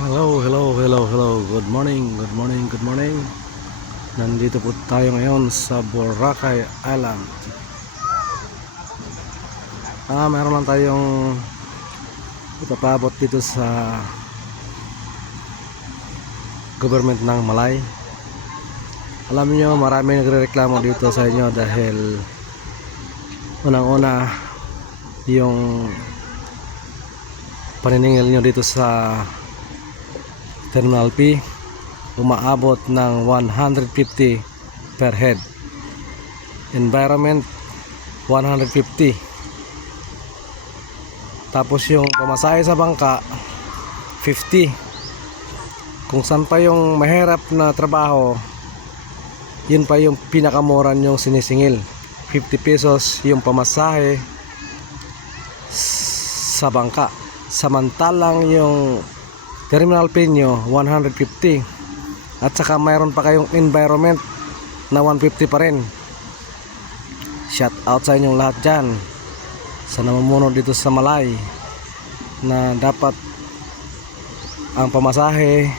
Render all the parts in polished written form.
Hello, hello, hello, hello. Good morning, good morning, good morning. Nandito po tayo ngayon sa Boracay Island. Meron lang tayong ipapabot dito sa government ng Malay. Alam niyo, marami nagrereklamo dito sa inyo dahil unang-una yung paniningil nyo dito sa Terminal P umaabot ng 150 per head. Environment 150. Tapos yung pamasahe sa bangka 50. Kung saan pa yung mahirap na trabaho, yun pa yung pinakamura yung sinisingil. 50 pesos yung pamasahe sa bangka. Samantalang yung Terminal P nyo 150. At saka mayroon pa kayong environment na 150 pa rin. Shout out sa inyong lahat dyan sa namumuno dito sa Malay, na dapat ang pamasahe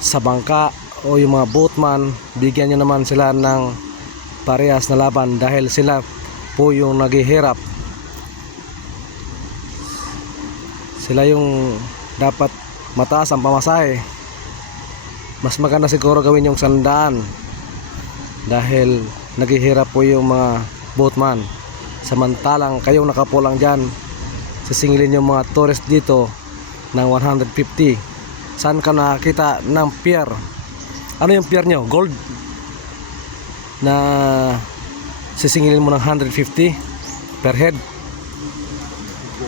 sa bangka o yung mga boatman, bigyan nyo naman sila ng parehas na laban dahil sila po yung naghihirap. Sila yung dapat mataas ang pamasahe. Mas maganda siguro gawin yung 100 dahil naghihirap po yung mga boatman. Samantalang kayong nakapulang dyan, sisingilin yung mga tourist dito ng 150. Saan ka nakakita ng pier? Ano yung pier nyo? Gold? Na sisingilin mo ng 150 per head.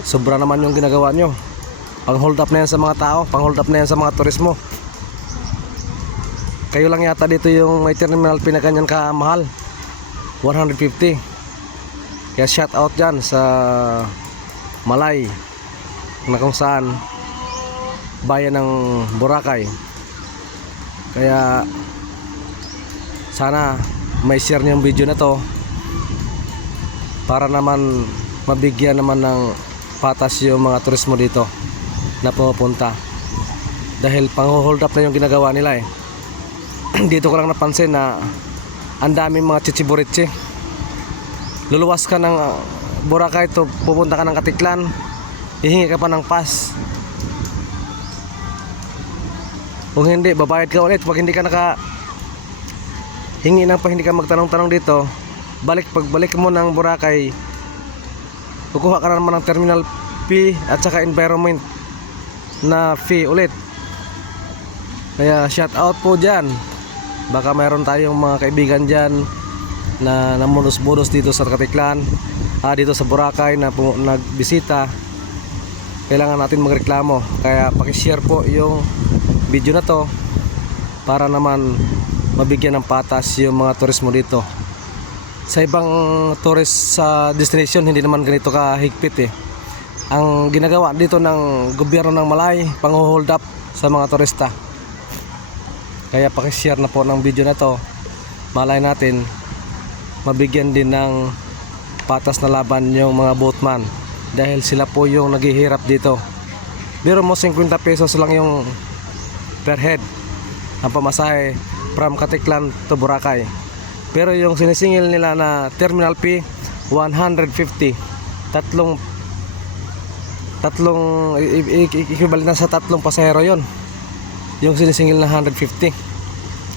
Sobra naman yung ginagawa nyo. Pang hold up na yan sa mga tao, pang hold up na yan sa mga turismo. Kayo lang yata dito yung may terminal pinaganyan ka mahal, 150. Kaya shout out dyan sa Malay, na kung saan bayan ng Boracay. Kaya sana may share niyo yung video na to para naman mabigyan naman ng patas yung mga turismo dito na pupunta, dahil pang-hold up na yung ginagawa nila eh. Dito ko lang napansin na ang daming mga chichiburitsi. Luluwas ka ng Boracay to pupunta ka ng Katiklan, hihingi ka pa ng pass. Kung hindi, babayad ka ulit. Pag hindi ka hingi ng pa, hindi ka magtanong-tanong dito, pagbalik mo ng Boracay, kukuha ka na naman ng Terminal P at saka environment na fee ulit. Kaya shout out po dyan. Baka mayroon tayong mga kaibigan dyan na namunos-munos dito sa Katiklan, dito sa Boracay na nagbisita. Kailangan natin magreklamo. Kaya pakishare po yung video na to para naman mabigyan ng patas yung mga turismo dito. Sa ibang tourist destination, hindi naman ganito kahigpit eh. Ang ginagawa dito ng gobyerno ng Malay, pang-hold up sa mga turista. Kaya pakishare na po ng video na to. Malay natin mabigyan din ng patas na laban yung mga boatman, dahil sila po yung naghihirap dito. Biro mo 50 pesos lang yung per head ang pamasahe from Katiklan to Boracay. Pero yung sinisingil nila na Terminal P 150. Tatlong equivalent na sa tatlong pasahero yon yung sinisingil na 150.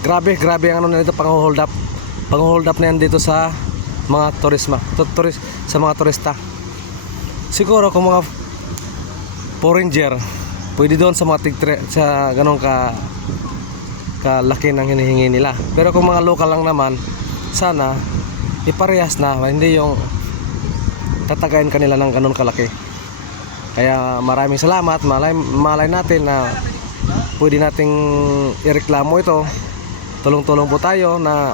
Grabe ang ano nito, pang-hold up na yan dito sa mga sa mga turista. Siguro kung mga foreigner, pwede doon sa mga sa ganong kalaki ng hinihingi nila. Pero kung mga local lang naman, sana iparehas na, hindi yung tatagayin kanila ng ganon kalaki. Kaya maraming salamat. Malay natin na pwede nating ireklamo ito. Tulong-tulong po tayo na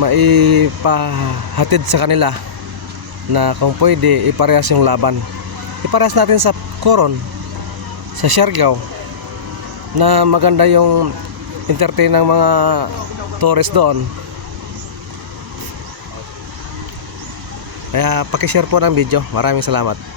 maipahatid sa kanila na kung pwede iparehas yung laban. Iparehas natin sa Coron, sa Siargao, na maganda yung entertain ng mga tourist doon. Kaya pakishare po ng video. Maraming salamat.